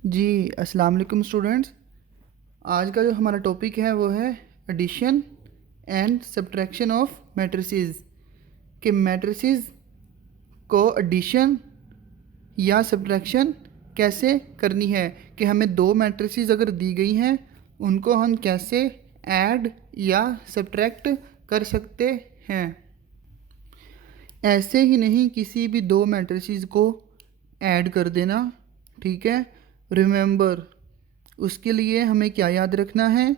जी अस्सलाम वालेकुम स्टूडेंट्स। आज का जो हमारा टॉपिक है वो है addition and subtraction of matrices. कि मैट्रिसेस को एडिशन या सब्ट्रैक्शन कैसे करनी है, कि हमें दो मैट्रिसेस अगर दी गई हैं उनको हम कैसे ऐड या सब्ट्रैक्ट कर सकते हैं। ऐसे ही नहीं किसी भी दो मैट्रिसेस को ऐड कर देना, ठीक है। रिमेंबर, उसके लिए हमें क्या याद रखना है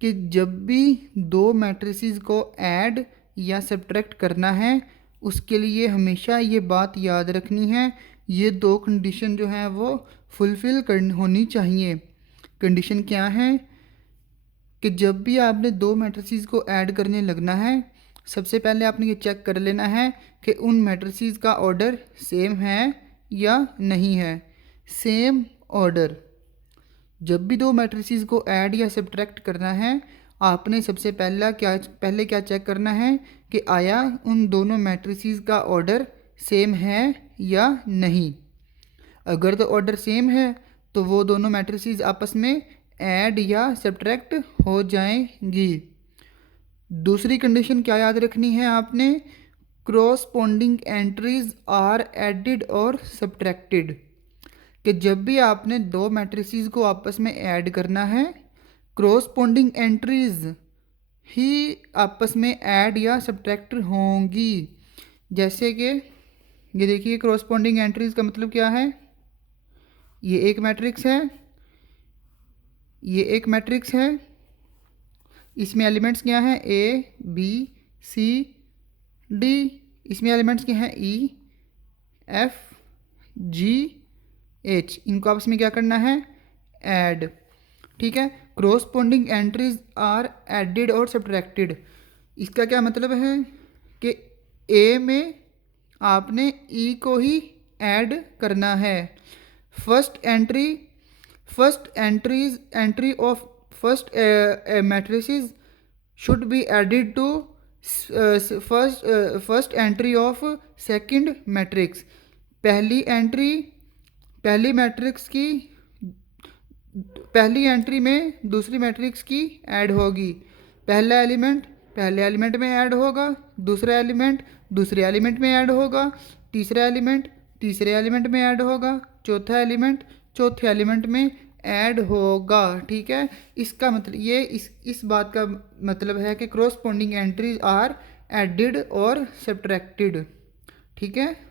कि जब भी दो मैट्रिसेस को ऐड या सब्ट्रैक्ट करना है उसके लिए हमेशा ये बात याद रखनी है, ये दो कंडीशन जो हैं वो फुलफ़िल कर होनी चाहिए। कंडीशन क्या है कि जब भी आपने दो मैट्रिसेस को ऐड करने लगना है, सबसे पहले आपने ये चेक कर लेना है कि उन मैट्रिसेस का ऑर्डर सेम है या नहीं है। सेम ऑर्डर, जब भी दो मैट्रिसेस को ऐड या सब्ट्रैक्ट करना है आपने सबसे पहले क्या चेक करना है कि आया उन दोनों मैट्रिसेस का ऑर्डर सेम है या नहीं। अगर तो ऑर्डर सेम है तो वो दोनों मैट्रिसेस आपस में ऐड या सब्ट्रैक्ट हो जाएंगी। दूसरी कंडीशन क्या याद रखनी है आपने, क्रॉसपोंडिंग एंट्रीज आर एडिड और सब्ट्रैक्टेड। कि जब भी आपने दो मैट्रिसेस को आपस में ऐड करना है क्रॉसपोंडिंग एंट्रीज ही आपस में ऐड या सब्ट्रैक्ट होंगी। जैसे कि ये देखिए, क्रॉसपोंडिंग एंट्रीज का मतलब क्या है, ये एक मैट्रिक्स है, ये एक मैट्रिक्स है, इसमें एलिमेंट्स क्या हैं ए बी सी डी, इसमें एलिमेंट्स क्या हैं ई एफ जी एच, इनको आपस में क्या करना है ऐड, ठीक है। क्रॉसपोंडिंग एंट्रीज आर एडिड और सब्ट्रैक्टेड, इसका क्या मतलब है कि ए में आपने ई को ही ऐड करना है। First entry of first matrices should be added to first entry of second matrix. पहली मैट्रिक्स की पहली एंट्री में दूसरी मैट्रिक्स की ऐड होगी। पहला एलिमेंट पहले एलिमेंट में ऐड होगा, दूसरा एलिमेंट दूसरे एलिमेंट में ऐड होगा, तीसरा एलिमेंट तीसरे एलिमेंट में ऐड होगा, चौथा एलिमेंट चौथे एलिमेंट में ऐड होगा, ठीक है। इसका मतलब ये इस बात का मतलब है कि क्रॉसपोंडिंग एंट्रीज आर एडिड और सब्ट्रैक्टेड, ठीक है।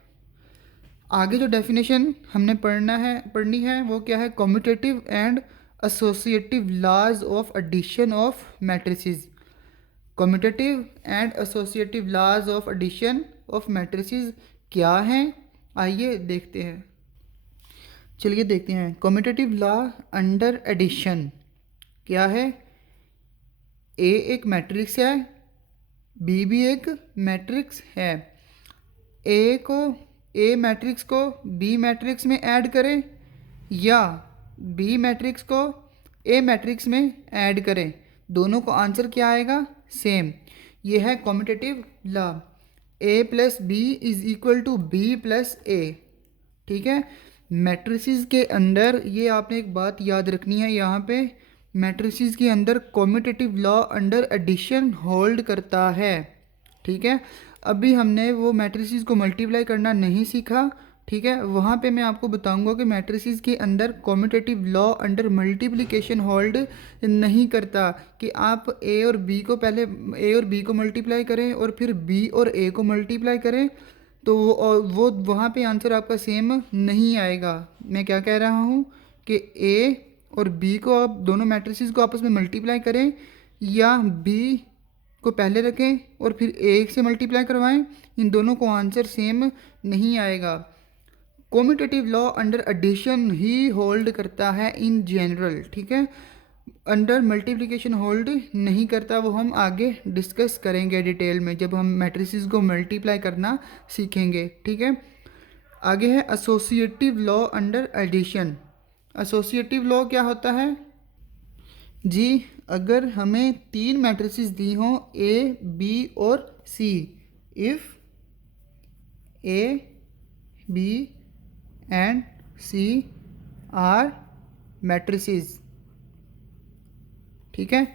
आगे जो डेफिनेशन हमने पढ़नी है वो क्या है, commutative and associative laws of addition of matrices. Commutative and associative laws of addition of matrices क्या हैं, आइए देखते हैं। चलिए देखते हैं। कम्यूटेटिव लॉ अंडर एडिशन क्या है, ए एक मैट्रिक्स है, बी भी एक मैट्रिक्स है। ए मैट्रिक्स को बी मैट्रिक्स में ऐड करें या बी मैट्रिक्स को ए मैट्रिक्स में ऐड करें, दोनों को आंसर क्या आएगा, सेम। ये है commutative law, A plus B is equal to B plus A, ठीक है। मैट्रिसेस के अंदर ये आपने एक बात याद रखनी है, यहाँ पे मैट्रिसेस के अंदर commutative law under addition hold करता है, ठीक है। अभी हमने वो मैट्रिसेस को मल्टीप्लाई करना नहीं सीखा, ठीक है। वहाँ पे मैं आपको बताऊंगा कि मैट्रिसेस के अंदर commutative law under multiplication hold नहीं करता, कि आप ए और बी को मल्टीप्लाई करें और फिर बी और ए को मल्टीप्लाई करें तो वो वहाँ पे आंसर आपका सेम नहीं आएगा। मैं क्या कह रहा हूँ कि ए और बी को आप दोनों मैट्रिसेस को आपस में मल्टीप्लाई करें या बी को पहले रखें और फिर ए से मल्टीप्लाई करवाएं, इन दोनों को आंसर सेम नहीं आएगा। कम्यूटेटिव लॉ अंडर एडिशन ही होल्ड करता है इन जनरल, ठीक है। अंडर मल्टीप्लिकेशन होल्ड नहीं करता, वो हम आगे डिस्कस करेंगे डिटेल में जब हम मैट्रिसेस को मल्टीप्लाई करना सीखेंगे, ठीक है। आगे है associative law under addition. Associative law क्या होता है जी, अगर हमें तीन मैट्रिसेस दी हों ए बी और C, if A B and C are matrices, ठीक है।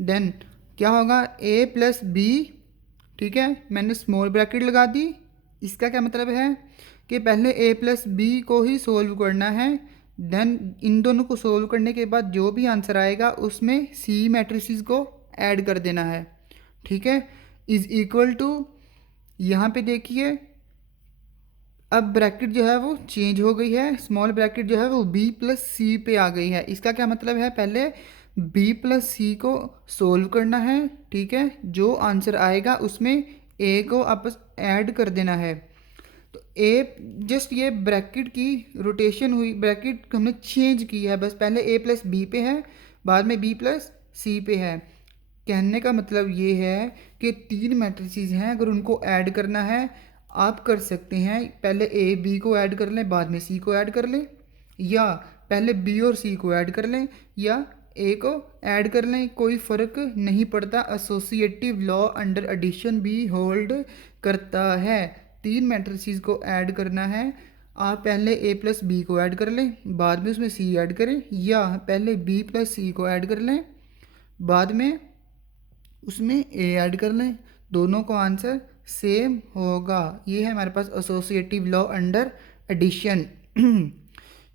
देन क्या होगा, ए प्लस बी, ठीक है, मैंने स्मॉल ब्रैकेट लगा दी। इसका क्या मतलब है कि पहले ए प्लस बी को ही सोल्व करना है, देन इन दोनों को सोल्व करने के बाद जो भी आंसर आएगा उसमें सी मैट्रिसेस को ऐड कर देना है, ठीक है। इज इक्वल टू, यहाँ पे देखिए अब ब्रैकेट जो है वो चेंज हो गई है, स्मॉल ब्रैकेट जो है वो बी प्लस सी पे आ गई है। इसका क्या मतलब है, पहले बी प्लस सी को सोल्व करना है, ठीक है, जो आंसर आएगा उसमें ए को आपस ऐड कर देना है। तो ए जस्ट ये ब्रैकेट की रोटेशन हुई, ब्रैकेट हमने चेंज की है बस, पहले ए प्लस बी पे है, बाद में बी प्लस सी पे है। कहने का मतलब ये है कि तीन मैट्रिसेस हैं, अगर उनको ऐड करना है आप कर सकते हैं, पहले ए बी को ऐड कर लें, बाद में सी को ऐड कर लें, या पहले बी और सी को ऐड कर लें, या ए को ऐड कर लें, कोई फ़र्क नहीं पड़ता। एसोसिएटिव लॉ अंडर एडिशन भी होल्ड करता है। तीन मैट्रिसेस को ऐड करना है, आप पहले ए प्लस बी को ऐड कर लें, बाद में उसमें सी ऐड करें, या पहले बी प्लस सी को ऐड कर लें, बाद में उसमें ए ऐड कर लें, दोनों का आंसर सेम होगा। ये है हमारे पास एसोसिएटिव लॉ अंडर एडिशन।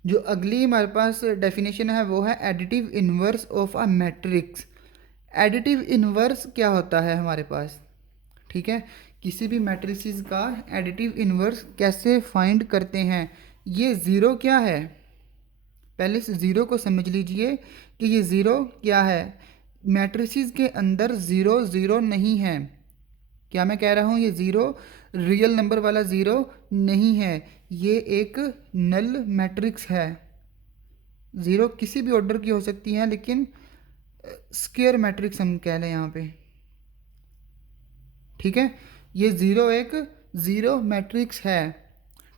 जो अगली हमारे पास डेफिनेशन है वो है additive inverse of a matrix. Additive inverse क्या होता है हमारे पास, ठीक है, किसी भी मैट्रिसेस का एडिटिव इन्वर्स कैसे फाइंड करते हैं। ये ज़ीरो क्या है, पहले से ज़ीरो को समझ लीजिए कि ये ज़ीरो क्या है। मैट्रिसेस के अंदर ज़ीरो ज़ीरो नहीं है, क्या मैं कह रहा हूँ, ये ज़ीरो रियल नंबर वाला ज़ीरो नहीं है, ये एक नल मैट्रिक्स है। ज़ीरो किसी भी ऑर्डर की हो सकती है, लेकिन स्क्वायर मैट्रिक्स हम कह लें यहाँ पे, ठीक है। ये ज़ीरो एक ज़ीरो मैट्रिक्स है,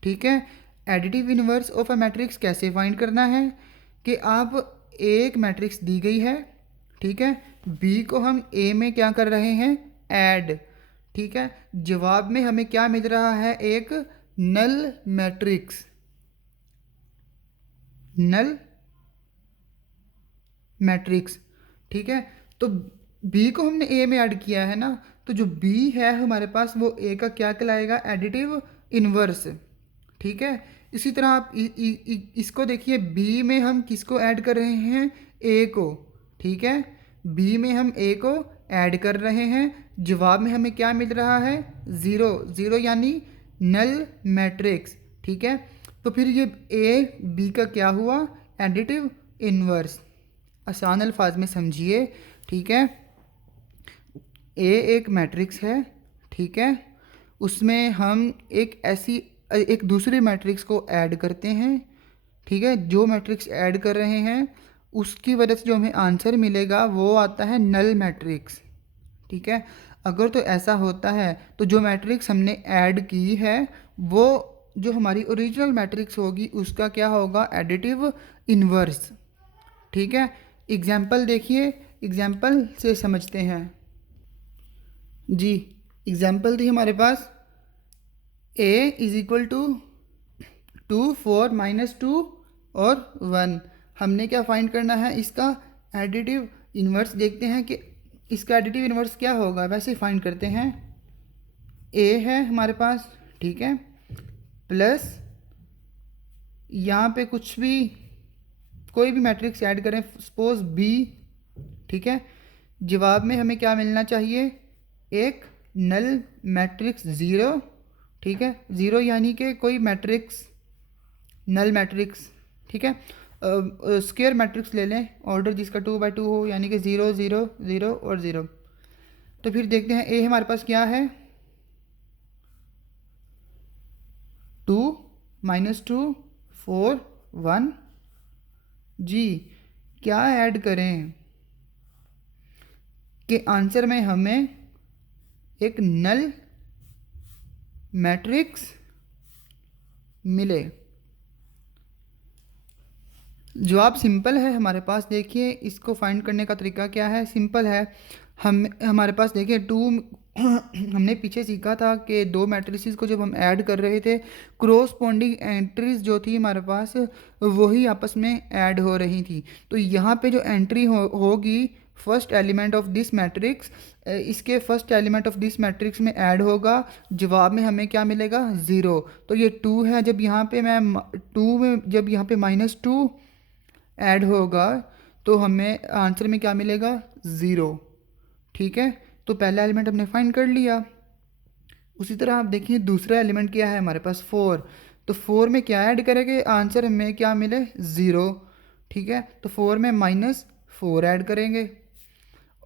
ठीक है। Additive inverse of a matrix कैसे फाइंड करना है कि आप एक मैट्रिक्स दी गई है, ठीक है, बी को हम ए में क्या कर रहे हैं, ऐड, ठीक है, जवाब में हमें क्या मिल रहा है, एक नल मैट्रिक्स, नल मैट्रिक्स, ठीक है। तो बी को हमने ए में ऐड किया है ना, तो जो बी है हमारे पास वो ए का क्या कहलाएगा, एडिटिव इन्वर्स, ठीक है। इसी तरह आप इसको देखिए, बी में हम किसको ऐड कर रहे हैं, ए को, ठीक है, बी में हम ए को ऐड कर रहे हैं, जवाब में हमें क्या मिल रहा है, ज़ीरो, ज़ीरो यानी नल मैट्रिक्स, ठीक है। तो फिर ये ए बी का क्या हुआ, एडिटिव इन्वर्स। आसान अल्फाज में समझिए, ठीक है, ए एक मैट्रिक्स है, ठीक है, उसमें हम एक दूसरी मैट्रिक्स को ऐड करते हैं, ठीक है, जो मैट्रिक्स ऐड कर रहे हैं उसकी वजह से जो हमें आंसर मिलेगा वो आता है नल मैट्रिक्स, ठीक है। अगर तो ऐसा होता है तो जो मैट्रिक्स हमने ऐड की है वो जो हमारी ओरिजिनल मैट्रिक्स होगी उसका क्या होगा, एडिटिव इन्वर्स, ठीक है। एग्जाम्पल देखिए, एग्जाम्पल से समझते हैं जी। एग्जाम्पल थी हमारे पास a इज इक्वल टू 2 4 -2 और 1। हमने क्या फाइंड करना है, इसका एडिटिव इन्वर्स। देखते हैं कि इसका एडिटिव इन्वर्स क्या होगा, वैसे फाइंड करते हैं। a है हमारे पास, ठीक है, प्लस यहाँ पे कुछ भी कोई भी मैट्रिक्स ऐड करें, सपोज b, ठीक है, जवाब में हमें क्या मिलना चाहिए, एक नल मैट्रिक्स ज़ीरो, ठीक है, ज़ीरो यानी कि कोई मैट्रिक्स नल मैट्रिक्स, ठीक है। स्क्वायर मैट्रिक्स ले लें, ऑर्डर जिसका 2 बाई 2 हो, यानी कि 0 0 0 और 0। तो फिर देखते हैं ए हमारे पास क्या है, 2 -2 4 1 जी। क्या ऐड करें कि आंसर में हमें एक नल मैट्रिक्स मिले। जवाब सिंपल है हमारे पास, देखिए इसको फाइंड करने का तरीका क्या है, सिंपल है। हमारे पास देखिए टू हमने पीछे सीखा था कि दो मैट्रिसेस को जब हम ऐड कर रहे थे, क्रोस्पोंडिंग एंट्रीज जो थी हमारे पास वही आपस में ऐड हो रही थी। तो यहाँ पे जो एंट्री होगी first element of this matrix, इसके first element of this matrix में ऐड होगा, जवाब में हमें क्या मिलेगा? ज़ीरो। तो ये टू है, जब यहाँ पे मैं टू में जब यहाँ पे -2 ऐड होगा तो हमें आंसर में क्या मिलेगा? ज़ीरो। ठीक है, तो पहला एलिमेंट हमने फाइंड कर लिया। उसी तरह आप देखिए दूसरा एलिमेंट क्या है हमारे पास? 4। तो 4 में क्या ऐड करेंगे? आंसर हमें क्या मिले? ज़ीरो। ठीक है, तो 4 में -4 ऐड करेंगे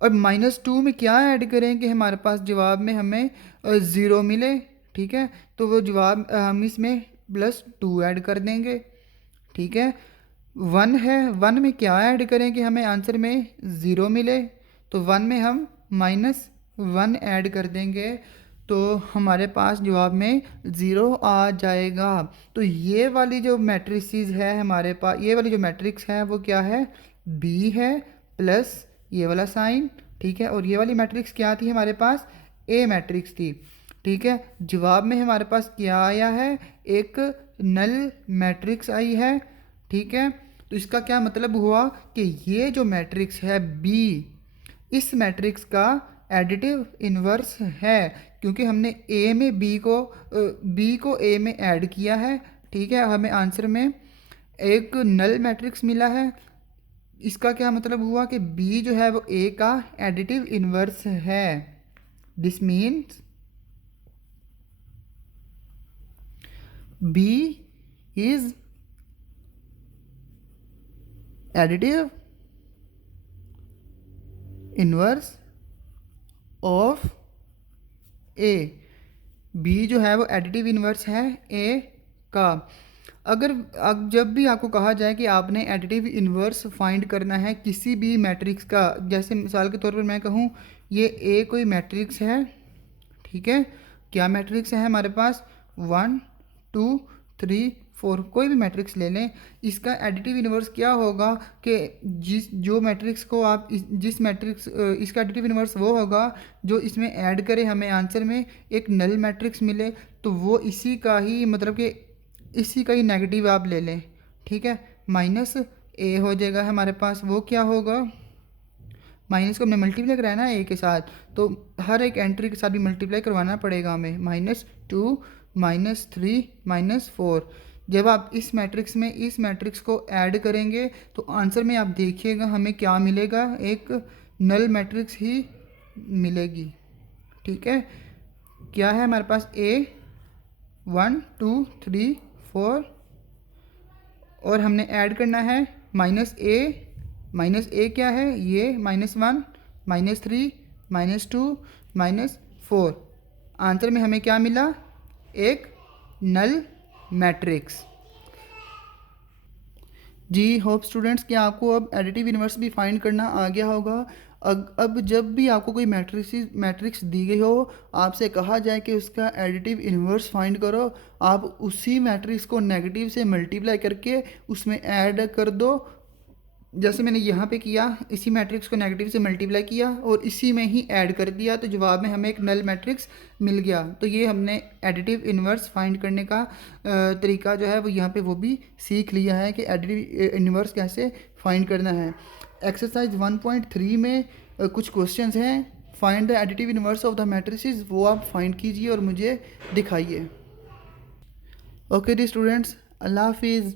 और -2 में क्या ऐड करेंगे? हमारे पास जवाब में हमें ज़ीरो मिले। ठीक है, तो वो जवाब हम इसमें +2 ऐड कर देंगे। ठीक है, 1 है, 1 में क्या ऐड करेंगे? हमें आंसर में ज़ीरो मिले, तो 1 में हम -1 ऐड कर देंगे, तो हमारे पास जवाब में ज़ीरो आ जाएगा। तो ये वाली जो मैट्रिसेस है हमारे पास, ये वाली जो मैट्रिक्स है वो क्या है? बी है प्लस ये वाला साइन। ठीक है, और ये वाली मैट्रिक्स क्या थी हमारे पास? ए मैट्रिक्स थी। ठीक है, जवाब में हमारे पास क्या आया है? एक नल मैट्रिक्स आई है। ठीक है, तो इसका क्या मतलब हुआ कि ये जो मैट्रिक्स है बी, इस मैट्रिक्स का एडिटिव इन्वर्स है, क्योंकि हमने ए में बी को ए में ऐड किया है। ठीक है, हमें आंसर में एक नल मैट्रिक्स मिला है। इसका क्या मतलब हुआ कि बी जो है वो ए का एडिटिव इन्वर्स है। This means B is additive inverse of A. B जो है वो एडिटिव इन्वर्स है ए का। अगर अब जब भी आपको कहा जाए कि आपने एडिटिव इन्वर्स फाइंड करना है किसी भी मैट्रिक्स का, जैसे मिसाल के तौर पर मैं कहूँ ये ए कोई मैट्रिक्स है। ठीक है, क्या मैट्रिक्स है हमारे पास? 1 2 3 4, कोई भी मैट्रिक्स ले लें, इसका एडिटिव इन्वर्स क्या होगा कि जो मैट्रिक्स को आप जिस मैट्रिक्स इसका एडिटिव इन्वर्स वो होगा जो इसमें ऐड करे हमें आंसर में एक नल मैट्रिक्स मिले, तो वो इसी का ही मतलब कि इसी का ही नेगेटिव आप ले लें। ठीक है, -a हो जाएगा हमारे पास, वो क्या होगा? माइनस को हमने मल्टीप्लाई कराया ना ए के साथ, तो हर एक एंट्री के साथ भी मल्टीप्लाई करवाना पड़ेगा हमें। -2 -3 -4। जब आप इस मैट्रिक्स में इस मैट्रिक्स को ऐड करेंगे तो आंसर में आप देखिएगा हमें क्या मिलेगा? एक नल मैट्रिक्स ही मिलेगी। ठीक है, क्या है हमारे पास? ए 1 2 3 4 और हमने ऐड करना है -a क्या है? ये -1 -3 -2 -4। आंसर में हमें क्या मिला? एक नल मैट्रिक्स। जी होप स्टूडेंट्स कि आपको अब एडिटिव इन्वर्स भी फाइंड करना आ गया होगा। अब जब भी आपको कोई मैट्रिक्स दी गई हो, आपसे कहा जाए कि उसका एडिटिव इन्वर्स फाइंड करो, आप उसी मैट्रिक्स को नेगेटिव से मल्टीप्लाई करके उसमें ऐड कर दो। जैसे मैंने यहाँ पे किया, इसी मैट्रिक्स को नेगेटिव से मल्टीप्लाई किया और इसी में ही ऐड कर दिया, तो जवाब में हमें एक नल मैट्रिक्स मिल गया। तो ये हमने एडिटिव इन्वर्स फाइंड करने का तरीका जो है वो यहाँ पे वो भी सीख लिया है कि एडिटिव इन्वर्स कैसे फाइंड करना है। एक्सरसाइज 1.3 में कुछ क्वेश्चंस हैं, find the additive inverse of the matrices, वो आप फाइंड कीजिए और मुझे दिखाइए। ओके डी स्टूडेंट्स, अल्लाह हाफिज़।